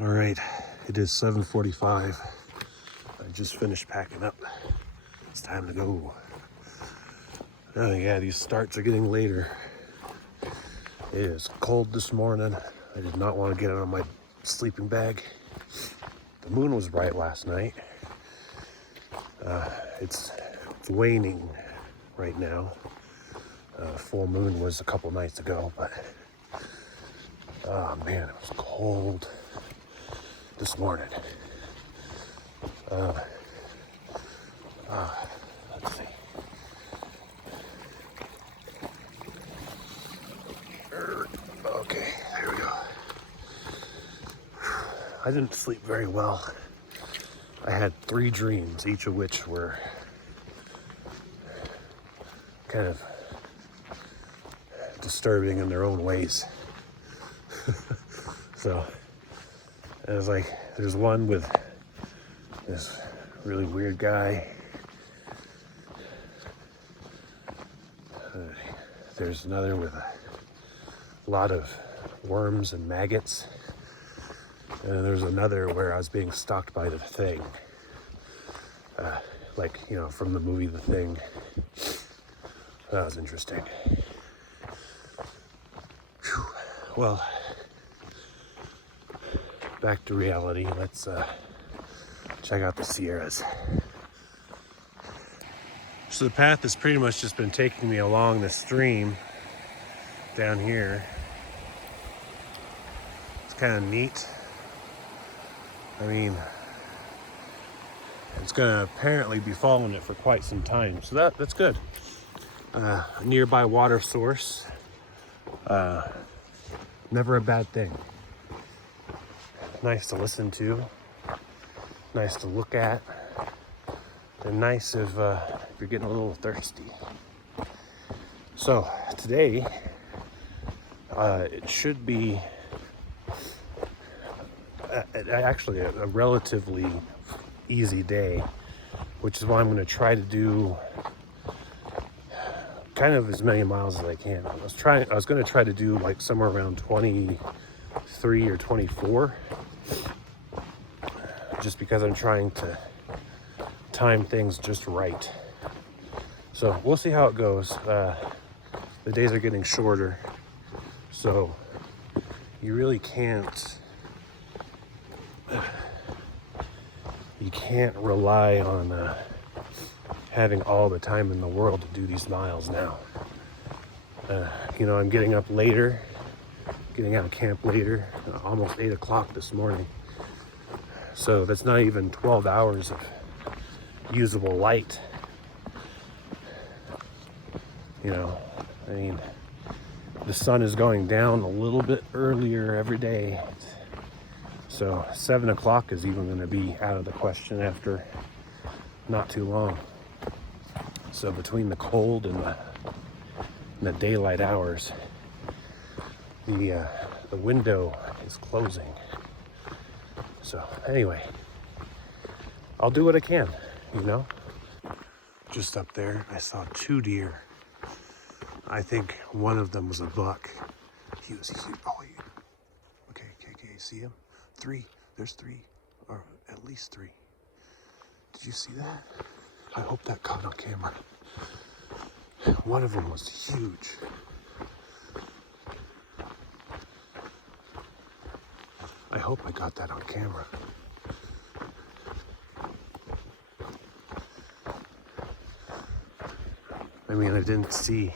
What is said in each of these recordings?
All right, it is 7:45. I just finished packing up. It's time to go. Oh yeah, these starts are getting later. It is cold this morning. I did not want to get out of my sleeping bag. The moon was bright last night. It's waning right now. Full moon was a couple nights ago, but oh man, it was cold this morning. Let's see. Okay, there we go. I didn't sleep very well. I had 3 dreams, each of which were kind of disturbing in their own ways. So it was like, there's one with this really weird guy. There's another with a lot of worms and maggots. And there's another where I was being stalked by the Thing. Like, you know, from the movie The Thing. That was interesting. Whew. Well, back to reality. Let's check out the Sierras. So the path has pretty much just been taking me along the stream down here. It's kind of neat. I mean, it's gonna apparently be following it for quite some time, so that's good. A nearby water source, never a bad thing. Nice to listen to, nice to look at, and nice if you're getting a little thirsty. So today, it should be actually a relatively easy day, which is why I'm going to try to do kind of as many miles as I can. I was going to try to do like somewhere around 23 or 24, just because I'm trying to time things just right. So we'll see how it goes. The days are getting shorter, so you really can't rely on having all the time in the world to do these miles now. You know, I'm getting up later, getting out of camp later, almost 8 o'clock this morning. So that's not even 12 hours of usable light. You know, I mean, the sun is going down a little bit earlier every day. So 7 o'clock is even going to be out of the question after not too long. So between the cold and the daylight hours, the window is closing. So anyway, I'll do what I can, you know. Just up there, I saw 2 deer. I think one of them was a buck. He was huge. Oh, okay, see him? 3, there's 3, or at least 3. Did you see that? I hope that caught on camera. One of them was huge. I hope I got that on camera. I mean, I didn't see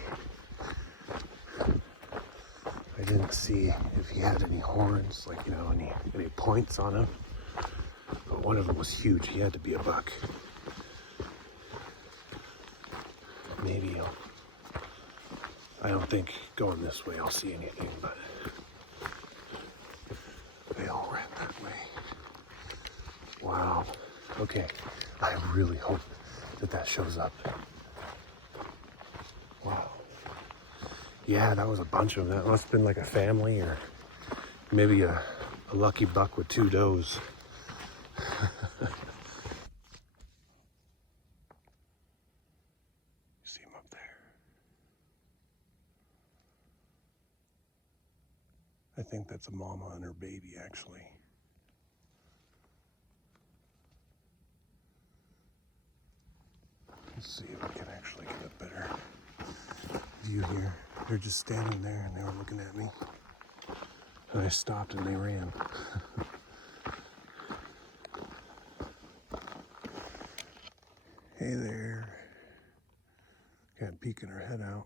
if he had any horns, like, you know, any points on him. But one of them was huge. He had to be a buck. Maybe I don't think going this way I'll see anything, but they all ran that way. Wow. Okay. I really hope that shows up. Wow. Yeah, that was a bunch of them. That must have been like a family, or maybe a lucky buck with 2 does. See him up there? I think that's a mama and her baby, actually. Let's see if I can actually get a better view here. They're just standing there and they were looking at me. And I stopped and they ran. Hey there. Cat peeking her head out.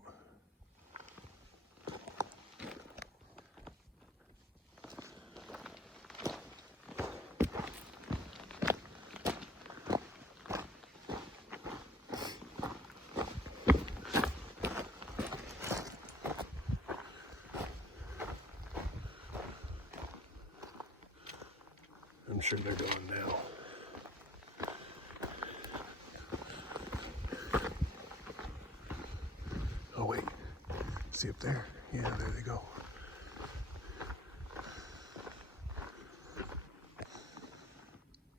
I'm sure they're going now. Oh wait, see up there? Yeah, there they go.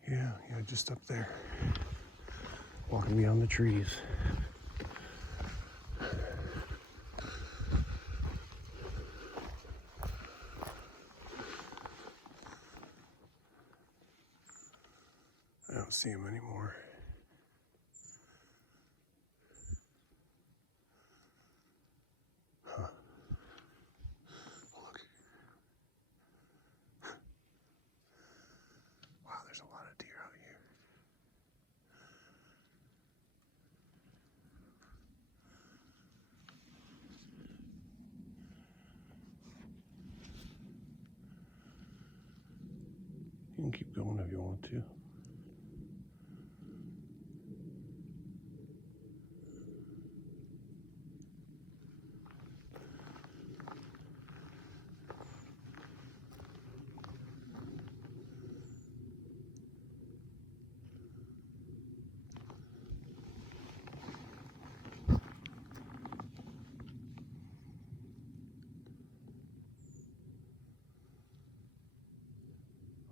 Yeah, just up there. Walking beyond the trees. I don't see him anymore. Huh. Look. Wow, there's a lot of deer out here. You can keep going if you want to.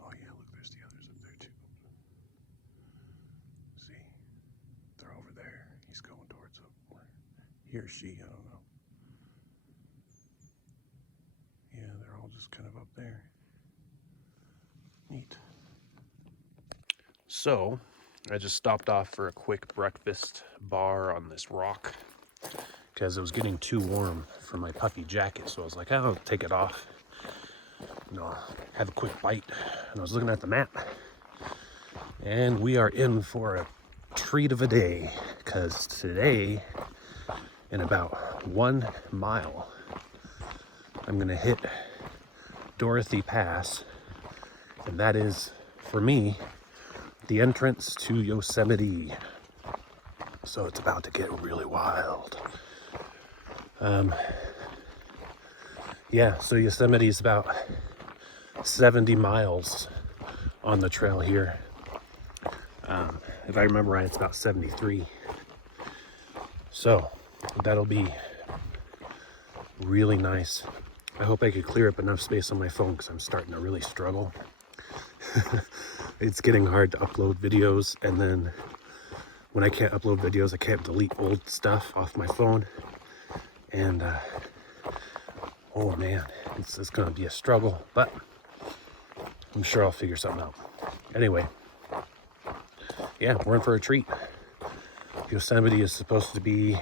Oh yeah, look, there's the others up there too. See? They're over there. He's going towards them. He or she, I don't know. Yeah, they're all just kind of up there. Neat. So, I just stopped off for a quick breakfast bar on this rock because it was getting too warm for my puffy jacket. So I was like, I'll take it off. No, have a quick bite. And I was looking at the map. And we are in for a treat of a day because today, in about 1 mile, I'm gonna hit Dorothy Pass, and that is, for me, the entrance to Yosemite. So it's about to get really wild. Yeah, so Yosemite is about 70 miles on the trail here. If I remember right, it's about 73. So that'll be really nice. I hope I could clear up enough space on my phone because I'm starting to really struggle. It's getting hard to upload videos, and then when I can't upload videos, I can't delete old stuff off my phone. And oh man, it's gonna be a struggle, but I'm sure I'll figure something out. Anyway, yeah, we're in for a treat. Yosemite is supposed to be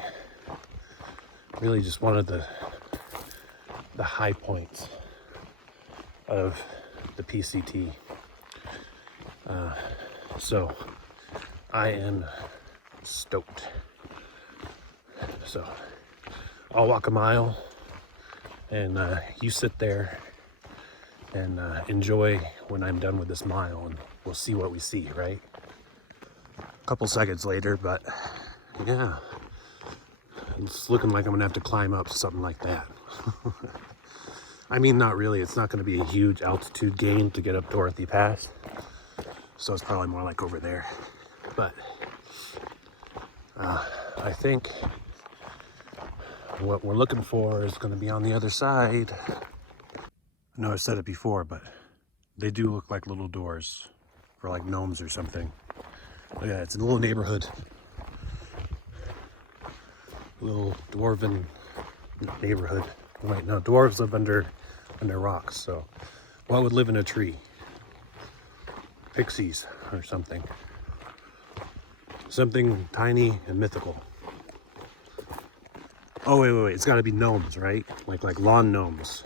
really just one of the high points of the PCT. So I am stoked. So I'll walk a mile and you sit there and enjoy when I'm done with this mile, and we'll see what we see, right? A couple seconds later, but yeah, it's looking like I'm gonna have to climb up something like that. I mean, not really. It's not gonna be a huge altitude gain to get up Dorothy Pass. So it's probably more like over there. But I think what we're looking for is gonna be on the other side. I know I've said it before, but they do look like little doors for like gnomes or something. Look at that, it's a little neighborhood. A little dwarven neighborhood. Wait, no, dwarves live under rocks, so what would live in a tree? Pixies or something. Something tiny and mythical. Oh, wait. It's got to be gnomes, right? Like lawn gnomes.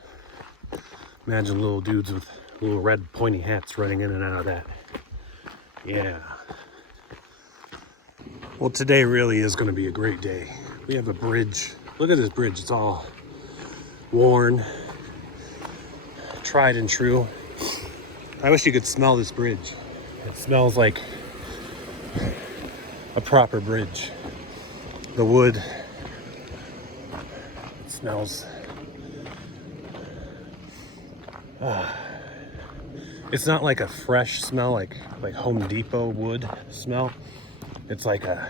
Imagine little dudes with little red pointy hats running in and out of that. Yeah. Well, today really is going to be a great day. We have a bridge. Look at this bridge. It's all worn, tried and true. I wish you could smell this bridge. It smells like a proper bridge. The wood, it smells. It's not like a fresh smell, like Home Depot wood smell. It's like I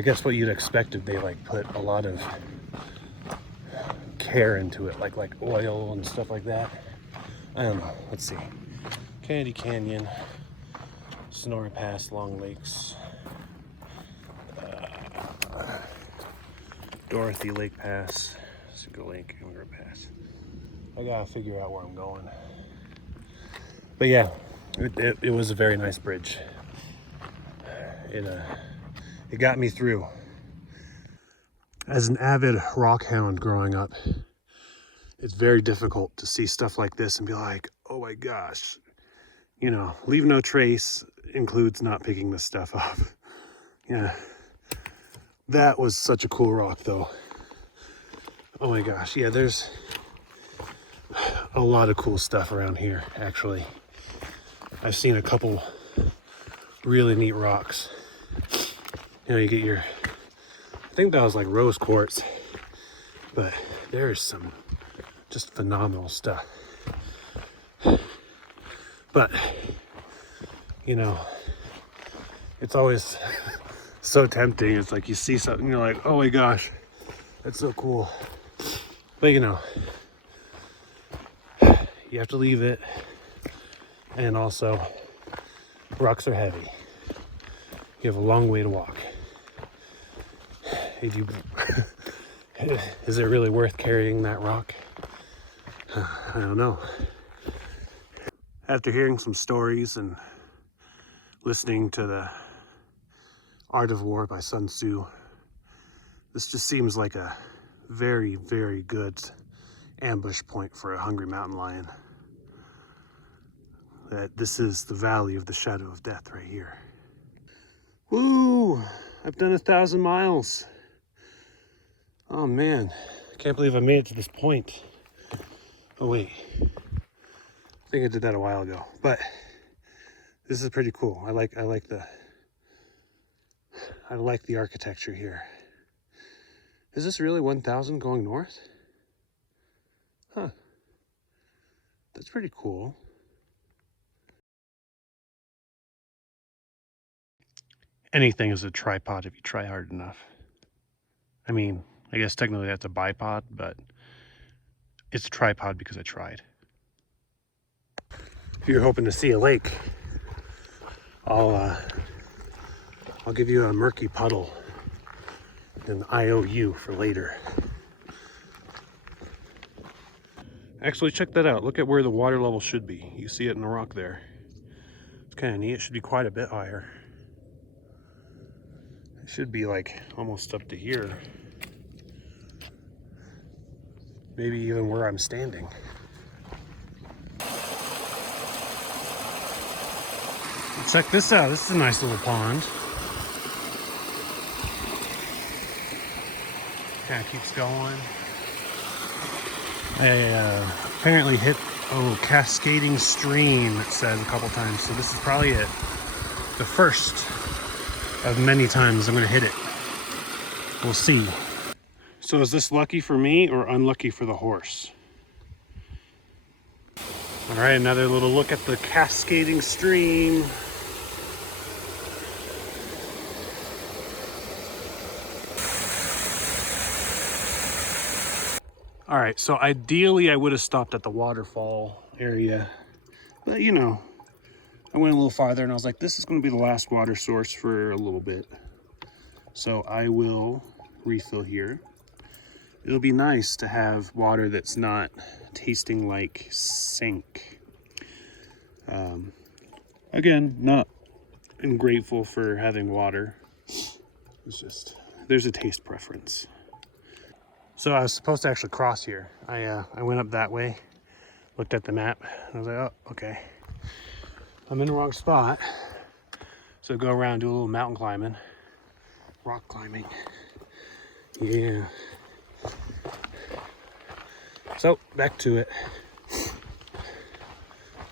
guess what you'd expect if they like put a lot of care into it, like oil and stuff like that. I don't know. Let's see. Kennedy Canyon, Sonora Pass, Long Lakes, Dorothy Lake Pass, Single Lake, River Pass. I gotta figure out where I'm going. But yeah, it was a very nice bridge. It got me through. As an avid rock hound growing up, it's very difficult to see stuff like this and be like, oh my gosh, you know, leave no trace includes not picking this stuff up. Yeah, that was such a cool rock though. Oh my gosh, yeah, there's a lot of cool stuff around here, actually. I've seen a couple really neat rocks. You know, you get your, I think that was like rose quartz, but there's some just phenomenal stuff. But, you know, it's always so tempting. It's like you see something, you're like, oh my gosh, that's so cool. But you know, you have to leave it. And also, rocks are heavy. You have a long way to walk. Is it really worth carrying that rock? I don't know. After hearing some stories and listening to The Art of War by Sun Tzu, this just seems like a very, very good ambush point for a hungry mountain lion. That this is the valley of the shadow of death right here. Woo! I've done 1,000 miles. Oh man, I can't believe I made it to this point. Oh wait, I think I did that a while ago, but this is pretty cool. I like the architecture here. Is this really 1,000 going north? Huh. That's pretty cool. Anything is a tripod if you try hard enough. I mean, I guess technically that's a bipod, but it's a tripod because I tried. If you're hoping to see a lake, I'll give you a murky puddle, an IOU for later. Actually, check that out. Look at where the water level should be. You see it in the rock there. It's kind of neat. It should be quite a bit higher. It should be like almost up to here. Maybe even where I'm standing. Check this out. This is a nice little pond. Kind of keeps going. I apparently hit a little cascading stream, it says a couple times. So this is probably it. The first of many times I'm going to hit it. We'll see. So is this lucky for me or unlucky for the horse? All right, another little look at the cascading stream. All right, so ideally I would have stopped at the waterfall area, but you know, I went a little farther and I was like, this is going to be the last water source for a little bit. So I will refill here. It'll be nice to have water that's not tasting like sink. Again, not and grateful for having water. It's just, there's a taste preference. So I was supposed to actually cross here. I went up that way, looked at the map, and I was like, oh, okay. I'm in the wrong spot. So go around, do a little mountain climbing, rock climbing. Yeah. So back to it.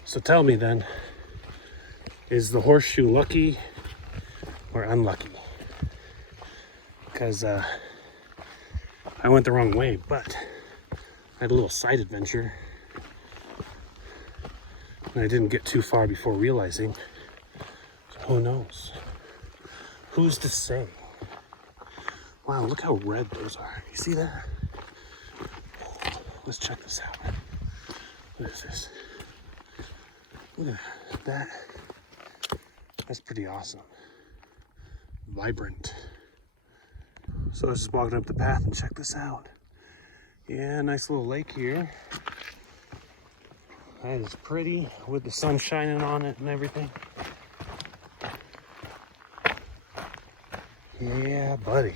So tell me then, is the horseshoe lucky or unlucky? Because I went the wrong way, but I had a little side adventure. And I didn't get too far before realizing. So who knows? Who's to say? Wow, look how red those are. You see that? Let's check this out. What is this? Look at that. That's pretty awesome. Vibrant. So I was just walking up the path and check this out. Yeah, nice little lake here. That is pretty with the sun shining on it and everything. Yeah, buddy.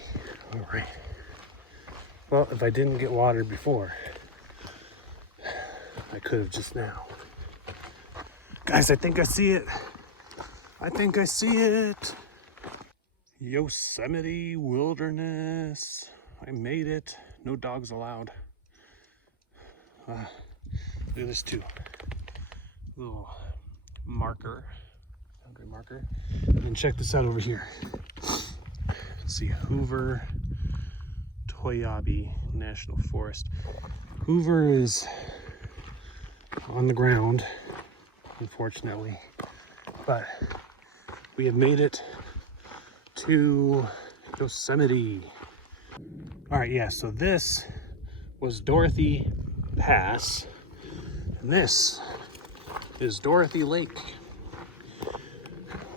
All right. Well, if I didn't get water before, I could have just now. Guys, I think I see it. I think I see it. Yosemite wilderness. I made it. No dogs allowed. Look at this too. Little marker. Boundary marker. And check this out over here. Let's see, Hoover Toyabe National Forest. Hoover is on the ground, unfortunately, but we have made it to Yosemite. All right, yeah, so this was Dorothy Pass, and this is Dorothy Lake.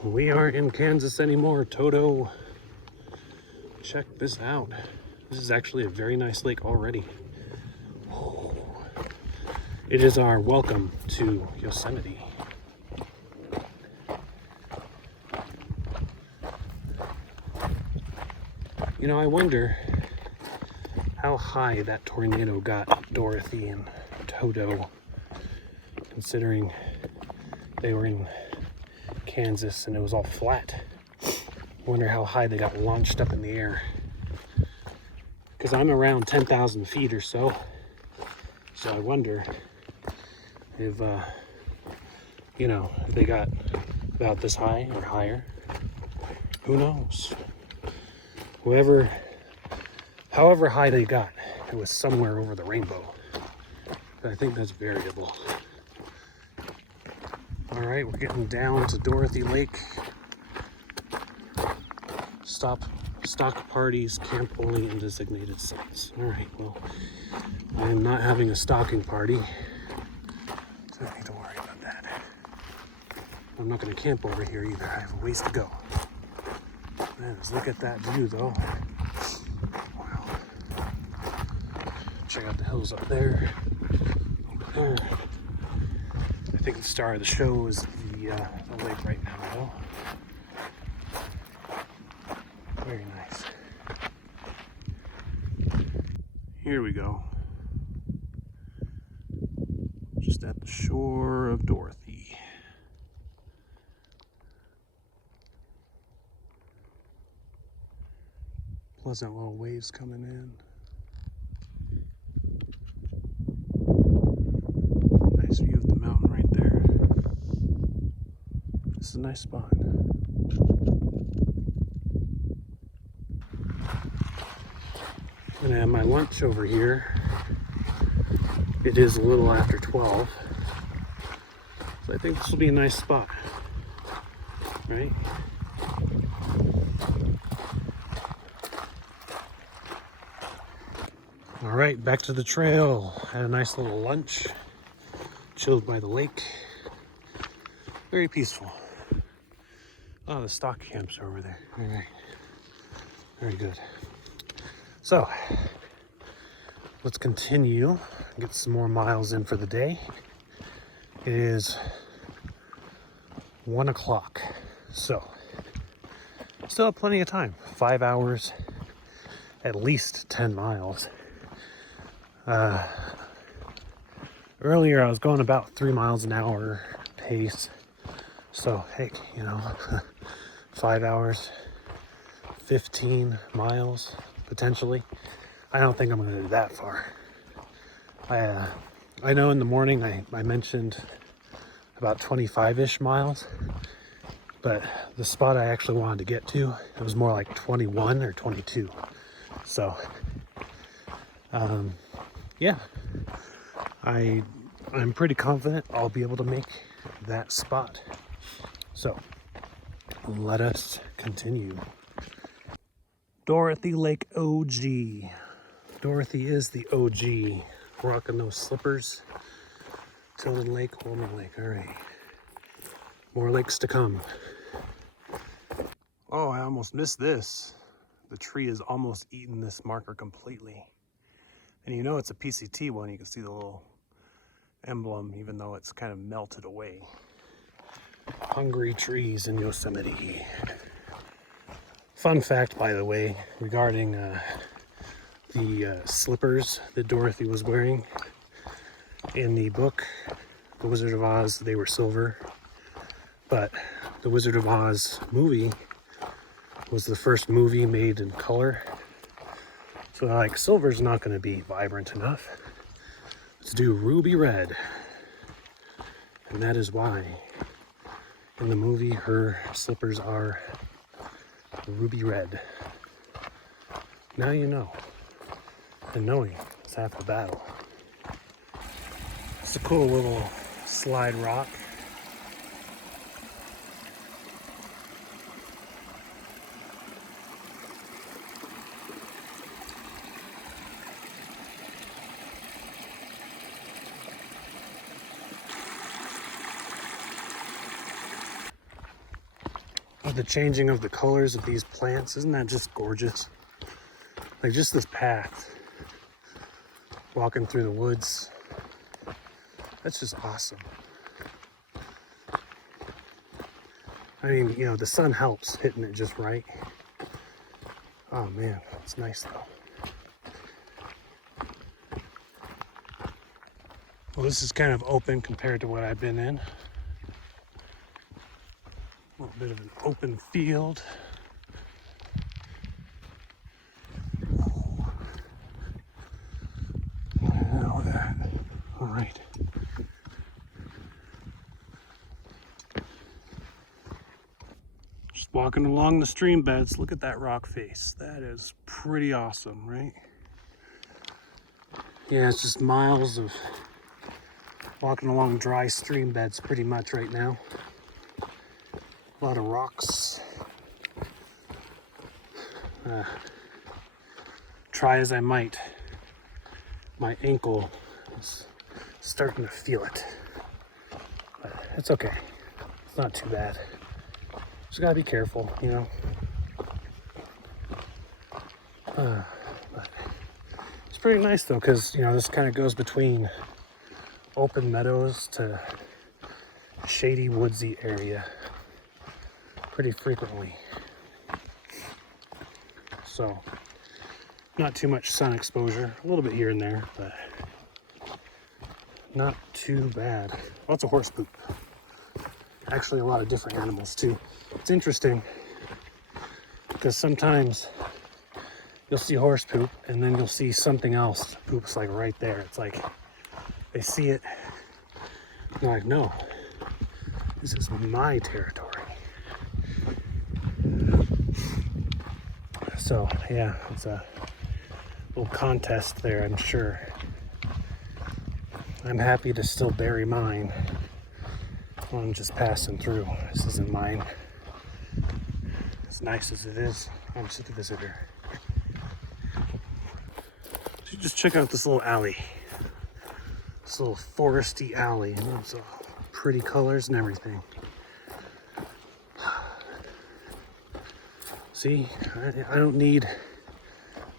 We aren't in Kansas anymore, Toto. Check this out. This is actually a very nice lake already. It is our welcome to Yosemite. You know, I wonder how high that tornado got Dorothy and Toto, considering they were in Kansas and it was all flat. I wonder how high they got launched up in the air. Because I'm around 10,000 feet or so. So I wonder if, if they got about this high or higher. Who knows? However high they got, it was somewhere over the rainbow. But I think that's variable. All right, we're getting down to Dorothy Lake. Stock parties, camp only in designated sites. All right, well, I am not having a stocking party, so I need to worry about that. I'm not going to camp over here either. I have a ways to go. Man, let's look at that view, though. Wow. Check out the hills up there. Over there. I think the star of the show is the lake right now, though. Very nice. Here we go. Just at the shore of Dorothy. Pleasant little waves coming in. Nice view of the mountain right there. This is a nice spot. I'm gonna have my lunch over here. It is a little after 12. So I think this will be a nice spot, right? All right, back to the trail. Had a nice little lunch. Chilled by the lake. Very peaceful. Oh, the stock camps are over there. All right. Very good. So, let's continue, get some more miles in for the day. It is 1 o'clock. So, Still have plenty of time. 5 hours, at least 10 miles. Earlier I was going about 3 miles an hour pace. So, heck, 5 hours, 15 miles, potentially. I don't think I'm going to do that far. I know in the morning I mentioned about 25-ish miles, but the spot I actually wanted to get to, it was more like 21 or 22. So, yeah, I'm pretty confident I'll be able to make that spot. So, let us continue. Dorothy Lake OG. Dorothy is the OG. Rocking those slippers. Tilden Lake, Holman Lake. All right. More lakes to come. Oh, I almost missed this. The tree has almost eaten this marker completely. And you know it's a PCT one. You can see the little emblem, even though it's kind of melted away. Hungry trees in Yosemite. Fun fact, by the way, regarding the slippers that Dorothy was wearing. In the book, The Wizard of Oz, they were silver. But The Wizard of Oz movie was the first movie made in color. So like, silver's not going to be vibrant enough. Let's do ruby red. And that is why in the movie her slippers are ruby red. Now you know. And knowing is half the battle. It's a cool little slide rock. The changing of the colors of these plants, isn't that just gorgeous? Like just this path, walking through the woods, that's just awesome. I mean, the sun helps hitting it just right. Oh man, it's nice though. Well, this is kind of open compared to what I've been in. A little bit of an open field. Now that. All right. Just walking along the stream beds. Look at that rock face. That is pretty awesome, right? Yeah, it's just miles of walking along dry stream beds pretty much right now. A lot of rocks. Try as I might, my ankle is starting to feel it. But it's okay. It's not too bad. Just gotta be careful, But it's pretty nice though, because this kind of goes between open meadows to shady, woodsy area pretty frequently. So, not too much sun exposure, a little bit here and there, but not too bad. Lots of horse poop. Actually, a lot of different animals too. It's interesting because sometimes you'll see horse poop and then you'll see something else poops like right there. It's like they see it and they're like, no, this is my territory. So yeah, it's a little contest there, I'm sure. I'm happy to still bury mine while I'm just passing through. This isn't mine. As nice as it is, I'm just a visitor. So just check out this little alley. This little foresty alley. It's all pretty colors and everything. See, I don't need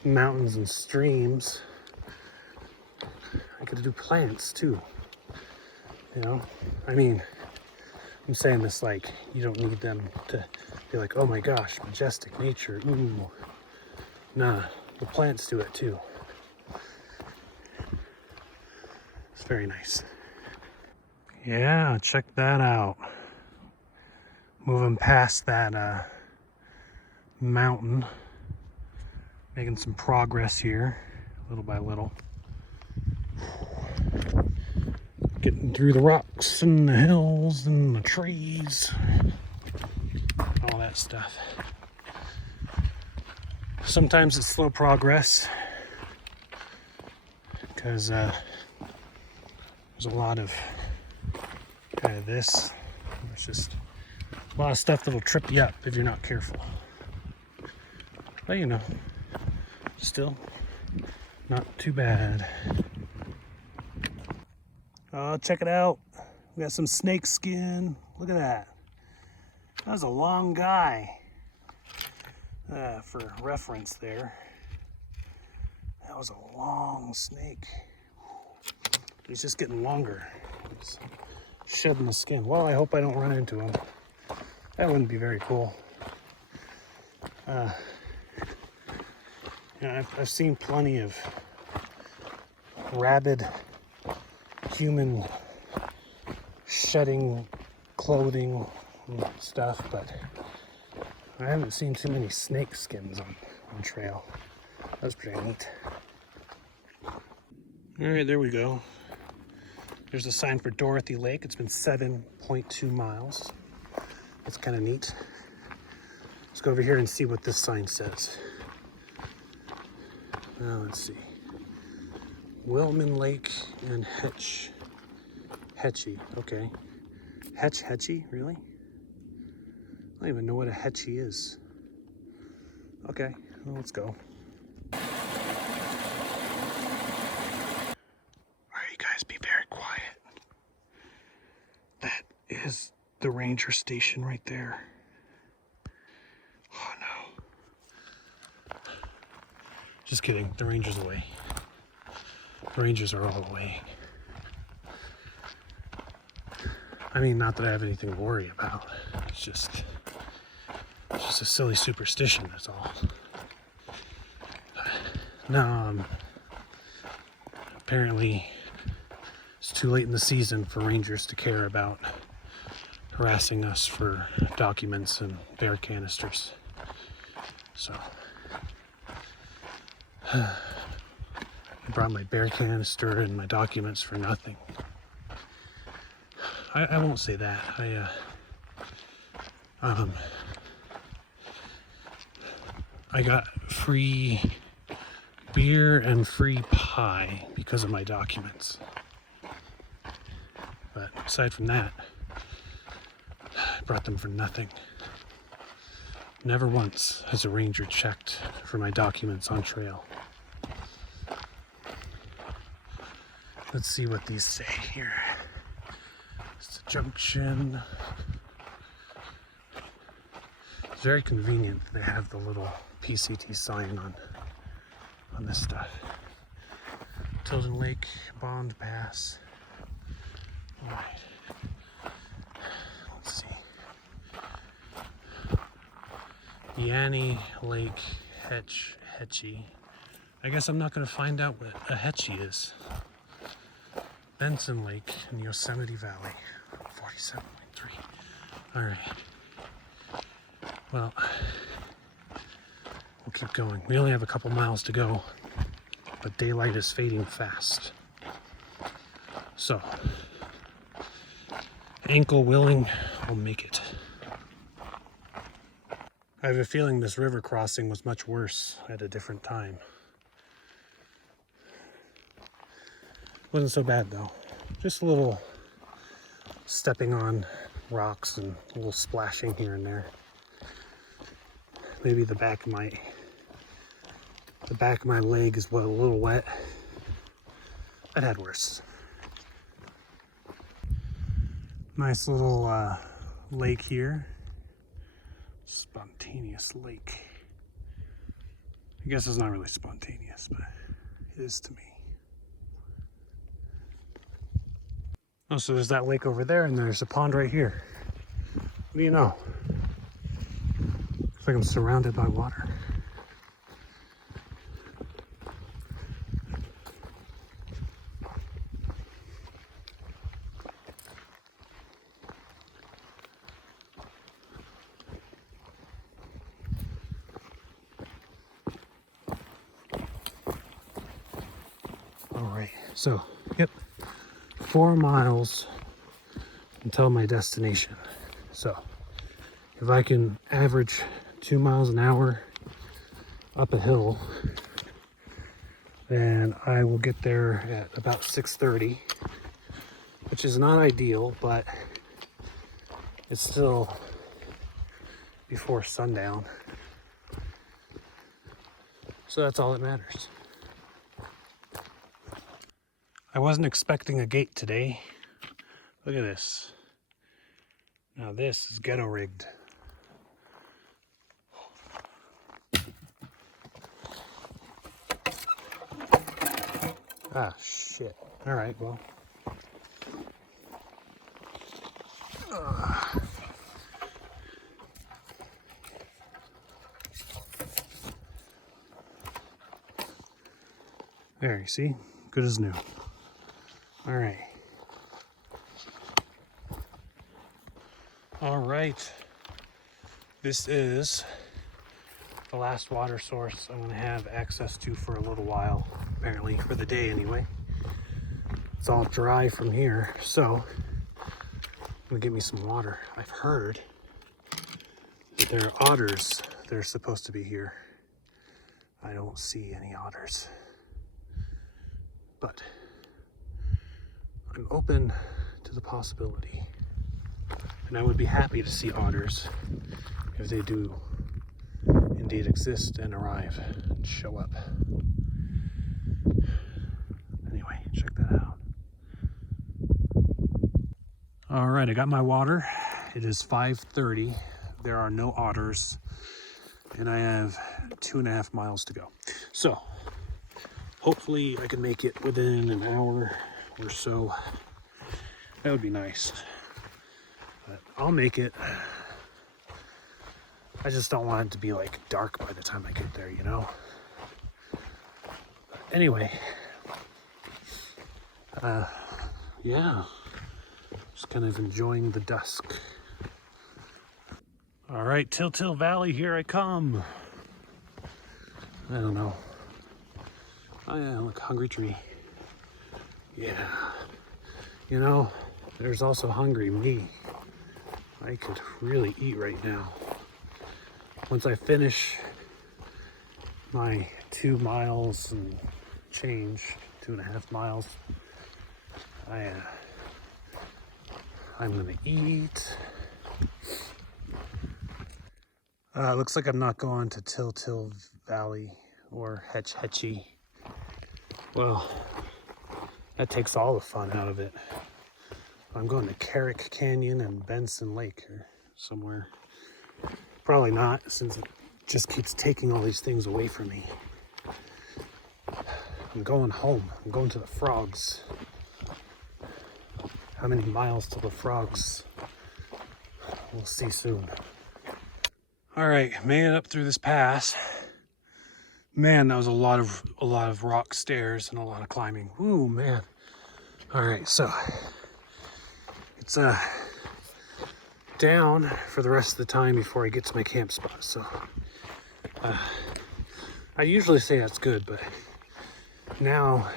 mountains and streams. I could do plants too. I mean, I'm saying this like you don't need them to be like, oh my gosh, majestic nature. Ooh. Nah, the plants do it too. It's very nice. Yeah, check that out. Moving past that mountain. Making some progress here, little by little. Getting through the rocks and the hills and the trees. All that stuff. Sometimes it's slow progress because there's a lot of kind of this. It's just a lot of stuff that'll trip you up if you're not careful. But you know, still not too bad. Oh, check it out. We got some snake skin. Look at that. That was a long guy. For reference there. That was a long snake. He's just getting longer. He's shedding the skin. Well, I hope I don't run into him. That wouldn't be very cool. I've seen plenty of rabid human shedding clothing and stuff, but I haven't seen too many snake skins on trail. That's pretty neat. All right, there we go. There's a sign for Dorothy Lake. It's been 7.2 miles. That's kind of neat. Let's go over here and see what this sign says. Let's see. Wilman Lake and Hetchy. Okay. Hetchy? Really? I don't even know what a hetchy is. Okay, well, let's go. All right, you guys, be very quiet. That is the ranger station right there. Oh no. Just kidding, the ranger's away. The rangers are all away. I mean, not that I have anything to worry about. It's just a silly superstition, that's all. No, apparently it's too late in the season for rangers to care about harassing us for documents and bear canisters. So I brought my bear canister and my documents for nothing. I won't say that. I got free beer and free pie because of my documents. But aside from that, I brought them for nothing. Never once has a ranger checked for my documents on trail. Let's see what these say here. It's a junction. It's very convenient that they have the little PCT sign on this stuff. Tilden Lake, Bond Pass. All right. Let's see. Yanni Lake, Hetchy. I guess I'm not going to find out what a Hetchy is. Benson Lake in Yosemite Valley, 47.3. All right. Well, we'll keep going. We only have a couple miles to go, but daylight is fading fast. So, ankle willing, I'll make it. I have a feeling this river crossing was much worse at a different time. Wasn't so bad though. Just a little stepping on rocks and a little splashing here and there. Maybe the back of my leg is a little wet. I've had worse. Nice little lake here. Spontaneous lake. I guess it's not really spontaneous, but it is to me. Oh, so there's that lake over there, and there's a pond right here. What do you know? like I'm surrounded by water. All right, so, yep, 4 miles until my destination. So, if I can average 2 miles an hour up a hill, then I will get there at about 6:30, which is not ideal, but it's still before sundown. So that's all that matters. I wasn't expecting a gate today. Look at this. Now this is ghetto rigged. Ah, shit. All right, well. There, you see? Good as new. All right. All right. This is the last water source I'm gonna have access to for a little while, apparently, for the day anyway. It's all dry from here, so I'm gonna get me some water. I've heard that there are otters that are supposed to be here. I don't see any otters, but I'm open to the possibility. And I would be happy to see otters if they do indeed exist and arrive and show up. Anyway, check that out. All right, I got my water. It is 5:30. There are no otters, and I have 2.5 miles to go. So hopefully I can make it within an hour or so. That would be nice. But I'll make it. I just don't want it to be like dark by the time I get there, you know? Anyway, yeah, just kind of enjoying the dusk. All right, Till Valley, here I come. I don't know. Oh yeah, look, hungry tree. Yeah. You know, there's also hungry me. I could really eat right now. Once I finish my 2 miles and change, 2.5 miles, I'm gonna eat. Looks like I'm not going to Till Valley or Hetchy. Well, that takes all the fun out of it. I'm going to Carrick Canyon and Benson Lake or somewhere. Probably not, since it just keeps taking all these things away from me. I'm going home. I'm going to the frogs. How many miles to the frogs? We'll see soon. All right, made it up through this pass. Man, that was a lot of rock stairs and a lot of climbing. Ooh, man. All right, so it's down for the rest of the time before I get to my camp spot. So I usually say that's good, but now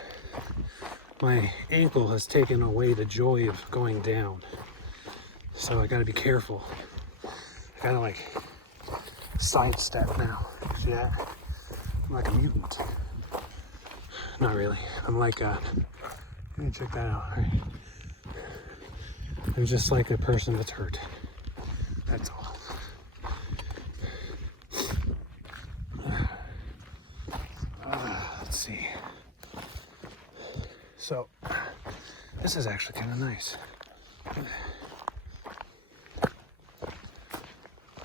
my ankle has taken away the joy of going down. So I gotta be careful. I gotta like sidestep now. See that? I'm like a mutant. Not really. I'm like let me check that out. All right. I'm just like a person that's hurt. That's all. Let's see. So, this is actually kind of nice.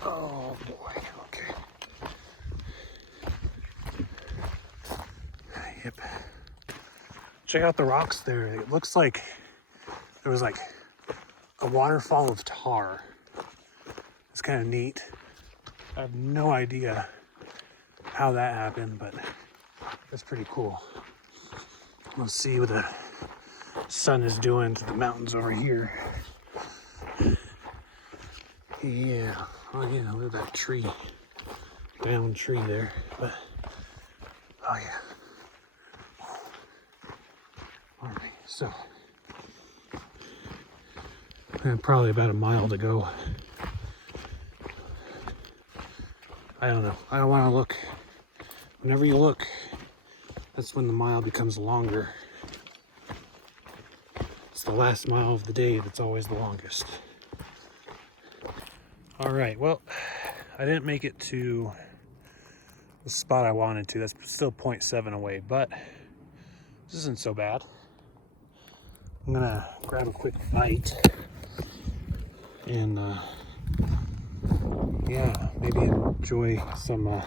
Oh boy, okay. Yep. Check out the rocks there. It looks like there was like a waterfall of tar. It's kind of neat. I have no idea how that happened, but that's pretty cool. Let's see what the sun is doing to the mountains over here. Yeah, oh yeah, look at that tree, down tree there. But oh yeah. All right, so I have probably about a mile to go. I don't know. I don't want to look. Whenever you look, that's when the mile becomes longer. It's the last mile of the day that's always the longest. All right, well, I didn't make it to the spot I wanted to. That's still 0.7 away, but this isn't so bad. I'm gonna grab a quick bite and yeah, maybe enjoy some, well,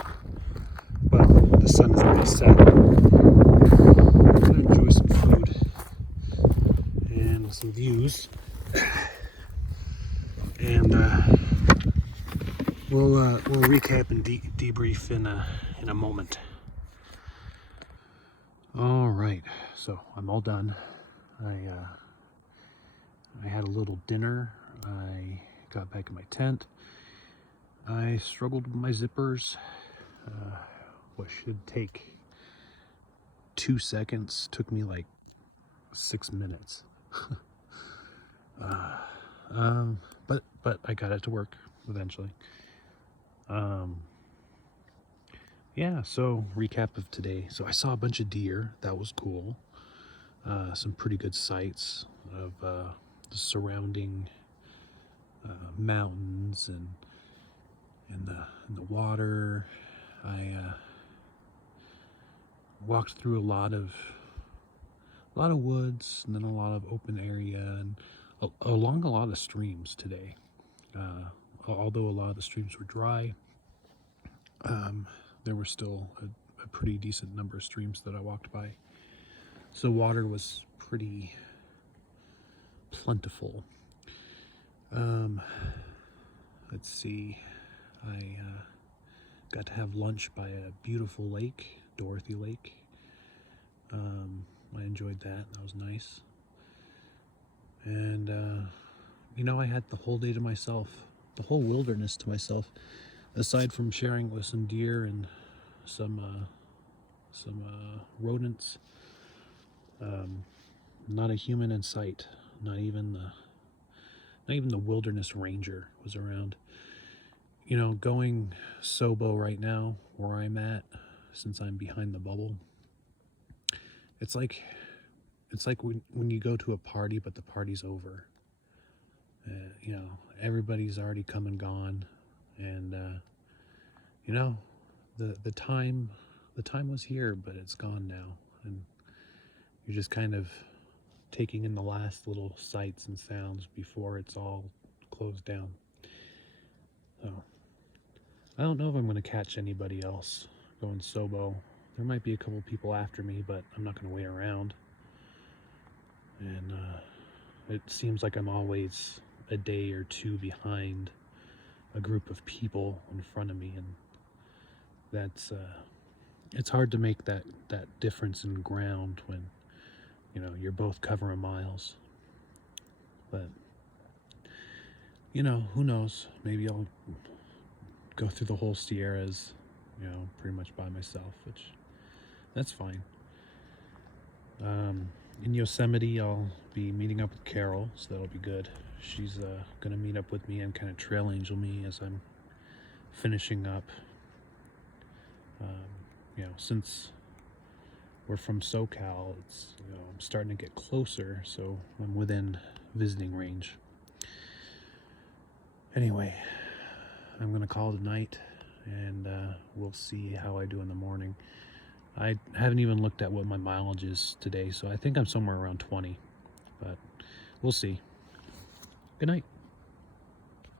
the sun is already set. I'm gonna enjoy some food and some views. And we'll recap and debrief in a moment. All right, so I'm all done. I had a little dinner. I got back in my tent. I struggled with my zippers. What should take 2 seconds took me like 6 minutes. But I got it to work eventually. Yeah, so recap of today. So I saw a bunch of deer. That was cool. Some pretty good sights of the surrounding mountains and the water. I walked through a lot of woods and then a lot of open area and along a lot of streams today. Although a lot of the streams were dry, there were still a pretty decent number of streams that I walked by. So water was pretty plentiful. Let's see. I got to have lunch by a beautiful lake, Dorothy Lake. I enjoyed that. That was nice. And I had the whole day to myself, the whole wilderness to myself, aside from sharing with some deer and some rodents. Not a human in sight. Not even the wilderness ranger was around. Going Sobo right now, where I'm at, since I'm behind the bubble, it's like when you go to a party, but the party's over. Everybody's already come and gone, and the time was here, but it's gone now, and you're just kind of taking in the last little sights and sounds before it's all closed down. So I don't know if I'm going to catch anybody else going Sobo. There might be a couple people after me, but I'm not going to wait around. And it seems like I'm always a day or two behind a group of people in front of me, and that's it's hard to make that difference in ground when you're both covering miles. But who knows, maybe I'll go through the whole Sierras pretty much by myself, which that's fine. In Yosemite, I'll be meeting up with Carol, so that'll be good. She's gonna meet up with me and kind of trail angel me as I'm finishing up. Since we're from SoCal, it's I'm starting to get closer, so I'm within visiting range. Anyway, I'm gonna call it a night, and we'll see how I do in the morning. I haven't even looked at what my mileage is today, so I think I'm somewhere around 20, but we'll see. Good night.